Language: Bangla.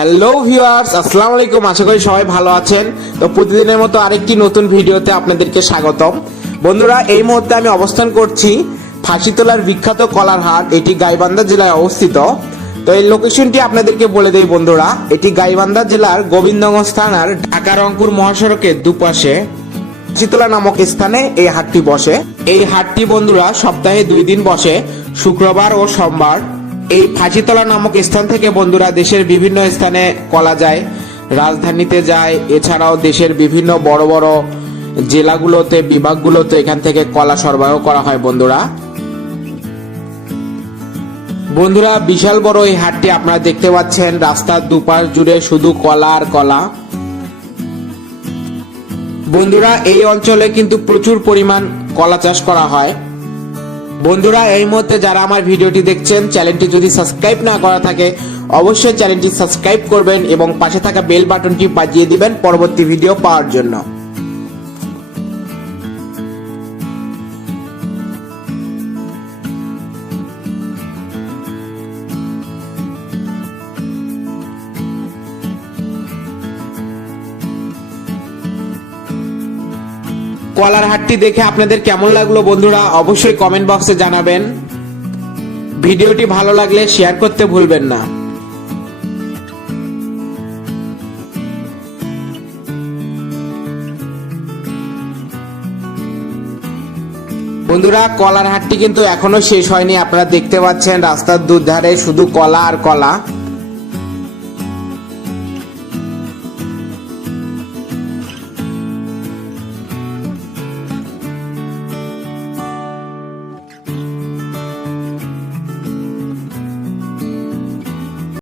হ্যালো ভিউয়ার্স, আসসালামু আলাইকুম। আশা করি সবাই ভালো আছেন। তো প্রতিদিনের মতো আরেকটি নতুন ভিডিওতে আপনাদেরকে স্বাগতম। বন্ধুরা, এই মুহূর্তে আমি অবস্থান করছি ফাঁসিতলার বিখ্যাত কলার হাট। এটি গাইবান্ধা জেলায় অবস্থিত। তো এই লোকেশনটি আপনাদেরকে বলে দেই বন্ধুরা, এটি গাইবান্ধা জেলার গোবিন্দগঞ্জ থানার ঢাকা রংপুর মহাসড়কের দুপাশে ফাঁসিতলা নামক স্থানে এই হাটটি বসে। এই হাটটি বন্ধুরা সপ্তাহে 2 দিন বসে, শুক্রবার ও সোমবার। এই ফাঁসিতলা নামক স্থান থেকে বন্ধুরা দেশের বিভিন্ন স্থানে কলা যায়, রাজধানীতে যায়, এছাড়াও দেশের বিভিন্ন বড় বড় জেলাগুলোতে, বিভাগগুলোতে এখান থেকে কলা সরবরাহ করা হয় বন্ধুরা। বন্ধুরা, বিশাল বড় এই হাটটি আপনারা দেখতে পাচ্ছেন, রাস্তার দুপাশ জুড়ে শুধু কলা আর কলা। বন্ধুরা, এই অঞ্চলে কিন্তু প্রচুর পরিমাণ কলা চাষ করা হয়। বন্ধুরা, এই মুহূর্তে যারা আমার ভিডিওটি দেখছেন, চ্যানেলটি যদি সাবস্ক্রাইব না করা থাকে অবশ্যই চ্যানেলটি সাবস্ক্রাইব করবেন এবং পাশে থাকা বেল বাটনটি বাজিয়ে দিবেন পরবর্তী ভিডিও পাওয়ার জন্য। কলার হাটটি দেখে আপনাদের কেমন লাগলো বন্ধুরা অবশ্যই কমেন্ট বক্সে জানাবেন। ভিডিওটি ভালো লাগলে শেয়ার করতে ভুলবেন না। বন্ধুরা, কলার হাটটি কিন্তু এখনো শেষ হয়নি। আপনারা দেখতে পাচ্ছেন রাস্তার দুধারে শুধু কলা আর কলা।